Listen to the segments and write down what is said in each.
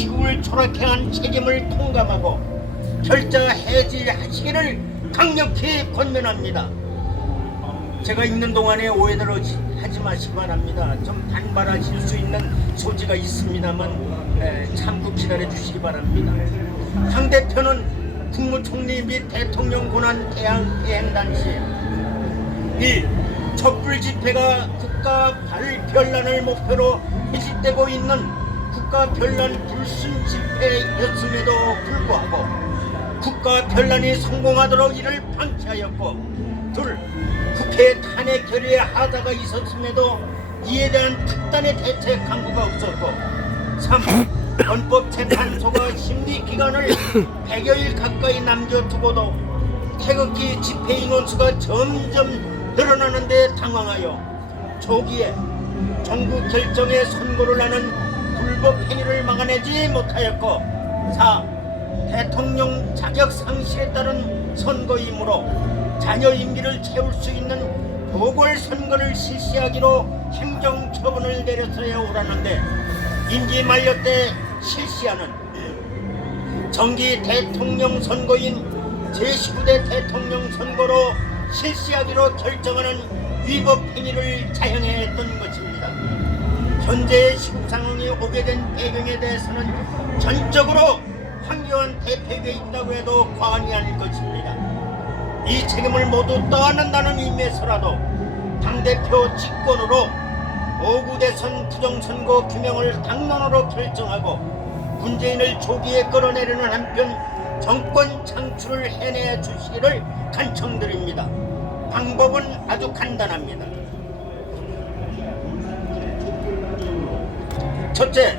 시국을 초락해 한 책임을 통감하고 결자 해지하시기를 강력히 권면합니다. 제가 읽는 동안에 오해들 하지 마시기 바랍니다. 좀 반발하실 수 있는 소지가 있습니다만 참고 기다려 주시기 바랍니다. 당대표는 국무총리 및 대통령 권한 대행 당시 1. 촛불 집회가 국가 반변란을 목표로 해직되고 있는 국가 변란 불순 집회였음에도 불구하고 국가 변란이 성공하도록 이를 방치하였고, 2. 국회 탄핵 결의에 하자가 있었음에도 이에 대한 특단의 대책 강구가 없었고, 3. 헌법재판소가 심리기간을 100여일 가까이 남겨두고도 태극기 집회 인원수가 점점 늘어나는 데 당황하여 초기에 정부 결정에 선고를 하는 불법 행위를 막아내지 못하였고, 4. 대통령 자격 상실에 따른 선거이므로 자녀 임기를 채울 수 있는 보궐선거를 실시하기로 행정처분을 내렸어야 옳았는데 임기 만료 때 실시하는 정기 대통령 선거인 제19대 대통령 선거로 실시하기로 결정하는 위법 행위를 자행했던 것입니다. 현재의 시국 상황이 오게 된 배경에 대해서는 전적으로 황교안 대표에게 있다고 해도 과언이 아닐 것입니다. 이 책임을 모두 떠안는다는 의미에서라도 당대표 직권으로 5구 대선 부정선거 규명을 당론으로 결정하고 문재인을 조기에 끌어내려는 한편 정권 창출을 해내 주시기를 간청드립니다. 방법은 아주 간단합니다. 첫째,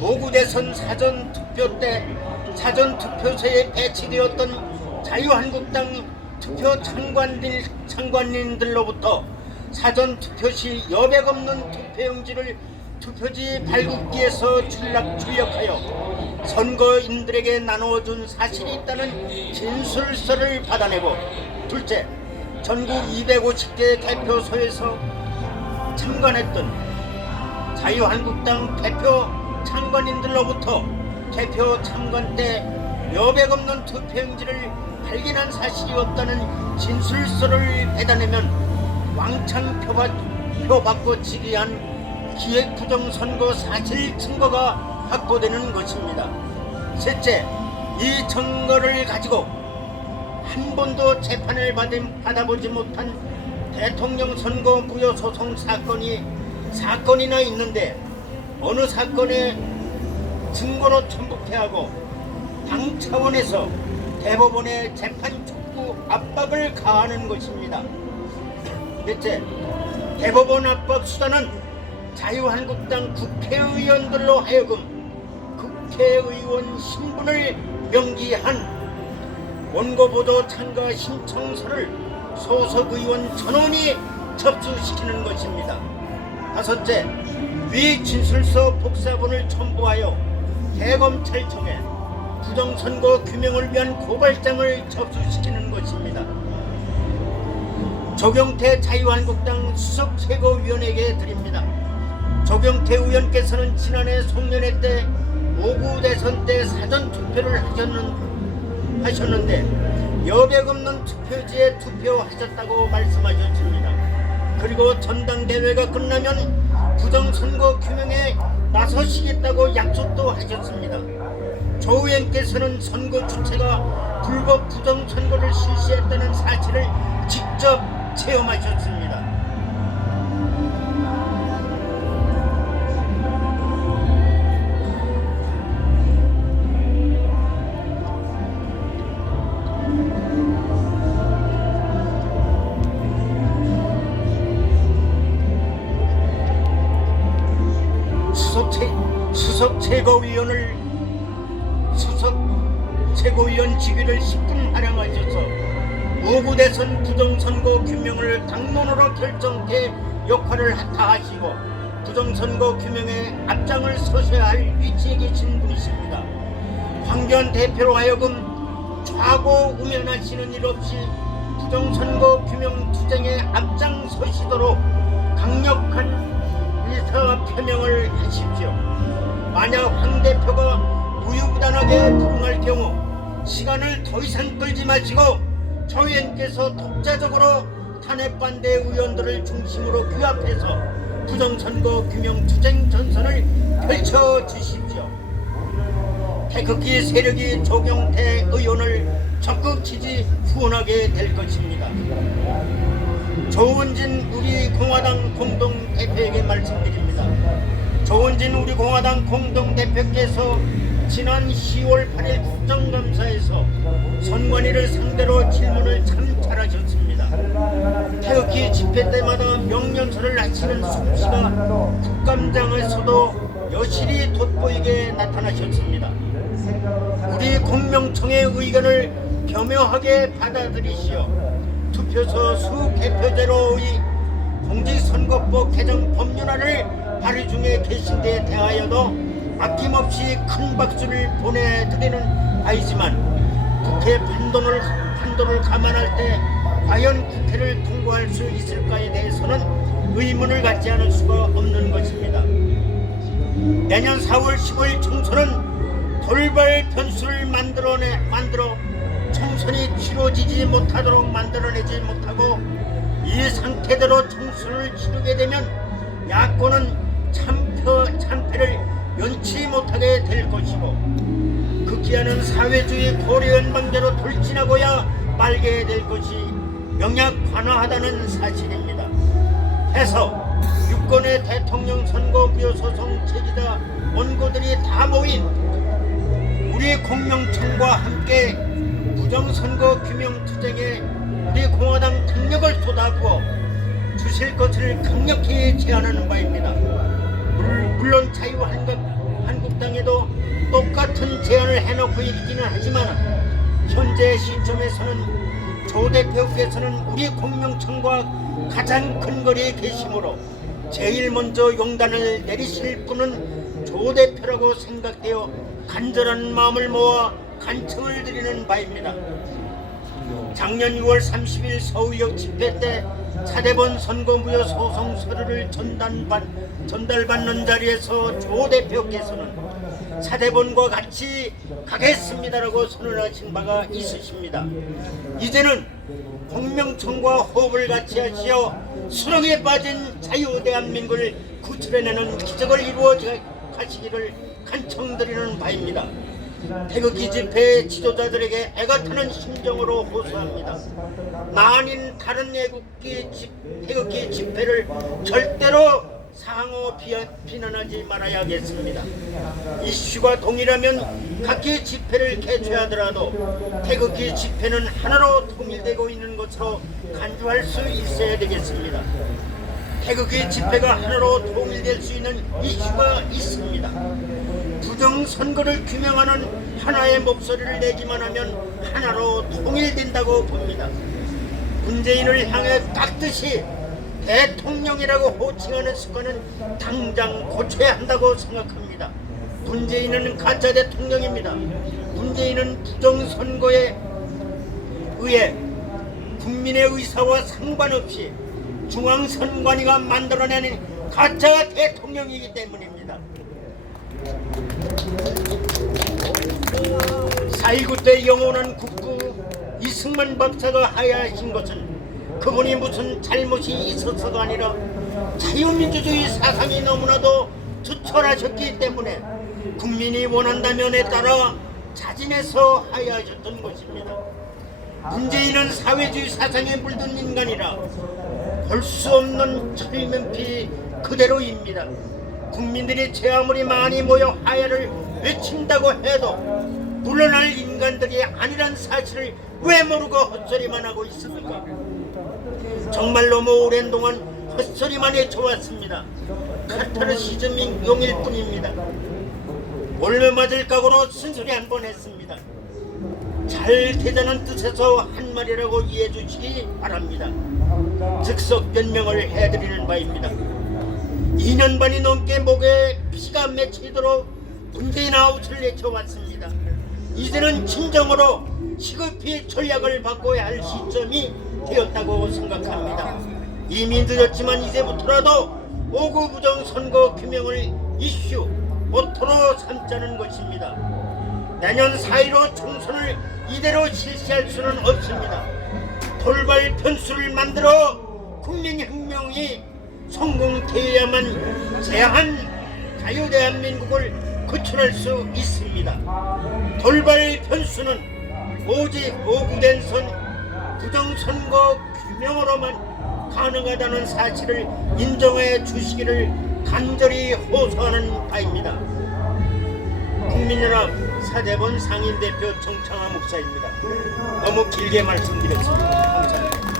5구 대선 사전투표 때 사전투표소에 배치되었던 자유한국당 투표 참관인들로부터 사전투표 시 여백 없는 투표용지를 투표지 발급기에서 출력하여 선거인들에게 나누어준 사실이 있다는 진술서를 받아내고, 둘째, 전국 250개 개표소에서 참관했던 자유한국당 대표 참관인들로부터 개표 참관 때 여백 없는 투표용지를 발견한 사실이 없다는 진술서를 배달내면 왕창 표받고 지리한 기획부정선거 사실 증거가 확보되는 것입니다. 셋째, 이 증거를 가지고 한 번도 재판을 받아보지 못한 대통령 선거 무효 소송 사건이나 있는데 어느 사건에 증거로 첨부해하고 당 차원에서 대법원의 재판 촉구 압박을 가하는 것입니다. 넷째, 대법원 압박 수단은 자유한국당 국회의원들로 하여금 국회의원 신분을 명기한 원고보도 참가 신청서를 소속 의원 전원이 접수시키는 것입니다. 다섯째, 위 진술서 복사본을 첨부하여 대검찰청에 부정선거 규명을 위한 고발장을 접수시키는 것입니다. 조경태 자유한국당 수석최고위원에게 드립니다. 조경태 의원께서는 지난해 송년회 때 5구 대선 때 사전투표를 하셨는데 여백 없는 투표지에 투표하셨다고 말씀하셨습니다. 그리고 전당대회가 끝나면 부정선거 규명에 나서시겠다고 약속도 하셨습니다. 조 의원께서는 선거 주체가 불법 부정선거를 실시했다는 사실을 직접 체험하셨습니다. 수석 최고위원 직위를 10분 활용하셔서 5구 대선 부정선거 규명을 당론으로 결정해 역할을 다하시고 부정선거 규명에 앞장을 서셔야 할 위치에 계신 분이십니다. 황교안 대표로 하여금 좌고우면하시는 일 없이 부정선거 규명 투쟁에 앞장서시도록 강력한 의사 표명을 하십시오. 만약 황 대표가 시간을 더 이상 끌지 마시고 저희님께서 독자적으로 탄핵 반대 의원들을 중심으로 규합해서 부정선거 규명 투쟁 전선을 펼쳐주십시오. 태극기 세력이 조경태 의원을 적극 지지 후원하게 될 것입니다. 조은진 우리 공화당 공동대표에게 말씀드립니다. 조은진 우리 공화당 공동대표께서 지난 10월 8일 국정감사에서 선관위를 상대로 질문을 참 잘하셨습니다. 태극기 집회 때마다 명령서를 하시는 솜씨가 국감장에서도 여실히 돋보이게 나타나셨습니다. 우리 공명청의 의견을 겸허하게 받아들이시어 투표소 수 개표제로의 공직선거법 개정 법률안을 발의 중에 계신 데 대하여도 아낌없이 큰 박수를 보내드리는 바이지만 국회 판도를 감안할 때 과연 국회를 통과할 수 있을까에 대해서는 의문을 갖지 않을 수가 없는 것입니다. 내년 4월 15일 총선은 돌발 변수를 만들어 총선이 치러지지 못하도록 만들어내지 못하고 이 상태대로 총선을 치르게 되면 야권은 참패를 면치 못하게 될 것이고 극기하는 사회주의 고려연방제로 돌진하고야 말게 될 것이 명약관화하다는 사실입니다. 해서 유권의 대통령 선거무효 소송 제기자 원고들이 다 모인 우리 공명청과 함께 부정선거 규명 투쟁에 우리 공화당 강력을 쏟아부어 주실 것을 강력히 제안하는 바입니다. 물론 자유한국당에도 똑같은 제안을 해놓고 있기는 하지만 현재 시점에서는 조 대표께서는 우리 공명청과 가장 근거리에 계시므로 제일 먼저 용단을 내리실 분은 조 대표라고 생각되어 간절한 마음을 모아 간청을 드리는 바입니다. 작년 6월 30일 서울역 집회 때 차대본 선거무효 소송 서류를 전달받는 자리에서 조 대표께서는 차대본과 같이 가겠습니다라고 선언하신 바가 있으십니다. 이제는 공명청과 호흡을 같이 하시어 수렁에 빠진 자유대한민국을 구출해내는 기적을 이루어 가시기를 간청드리는 바입니다. 태극기 집회 지도자들에게 애가 타는 심정으로 호소합니다. 만인 다른 태극기 집회를 절대로 상호 비난하지 말아야겠습니다. 이슈가 동일하면 각기 집회를 개최하더라도 태극기 집회는 하나로 통일되고 있는 것으로 간주할 수 있어야 되겠습니다. 태극기 집회가 하나로 통일될 수 있는 이슈가 있습니다. 부정선거를 규명하는 하나의 목소리를 내기만 하면 하나로 통일된다고 봅니다. 문재인을 향해 깍듯이 대통령이라고 호칭하는 습관은 당장 고쳐야 한다고 생각합니다. 문재인은 가짜 대통령입니다. 문재인은 부정선거에 의해 국민의 의사와 상관없이 중앙선관위가 만들어내는 가짜 대통령이기 때문입니다. 4.19 때 영원한 국부 이승만 박사가 하야하신 것은 그분이 무슨 잘못이 있어서가 아니라 자유민주주의 사상이 너무나도 투철하셨기 때문에 국민이 원한다면에 따라 자진해서 하야하셨던 것입니다. 문재인은 사회주의 사상에 물든 인간이라 볼 수 없는 철면피 그대로입니다. 국민들이 제 아무리 많이 모여 하야를 외친다고 해도 물러날 인간들이 아니란 사실을 왜 모르고 헛소리만 하고 있습니까? 정말 너무 오랜 동안 헛소리만 해쳐왔습니다. 카타르시즘인 용일 뿐입니다. 올매 맞을 각오로 쓴소리 한 번 했습니다. 잘 되자는 뜻에서 한 말이라고 이해해 주시기 바랍니다. 즉석 변명을 해드리는 바입니다. 2년 반이 넘게 목에 피가 맺히도록 문재인 아웃을 내쳐왔습니다. 이제는 진정으로 시급히 전략을 바꿔야 할 시점이 되었다고 생각합니다. 이미 늦었지만 이제부터라도 5구 부정선거 규명을 이슈 모토로 삼자는 것입니다. 내년 4.15 총선을 이대로 실시할 수는 없습니다. 돌발 변수를 만들어 국민혁명이 성공되어야만 제한 자유대한민국을 구출할 수 있습니다. 돌발 변수는 오직 오구된 선 부정선거 규명으로만 가능하다는 사실을 인정해 주시기를 간절히 호소하는 바입니다. 국민연합 사대본 상임대표 정창화 목사입니다. 너무 길게 말씀드렸습니다. 감사합니다.